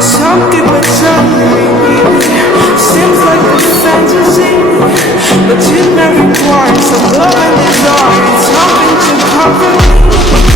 Something eternally seems like a fantasy, but it may require some love and desire, something to cover me.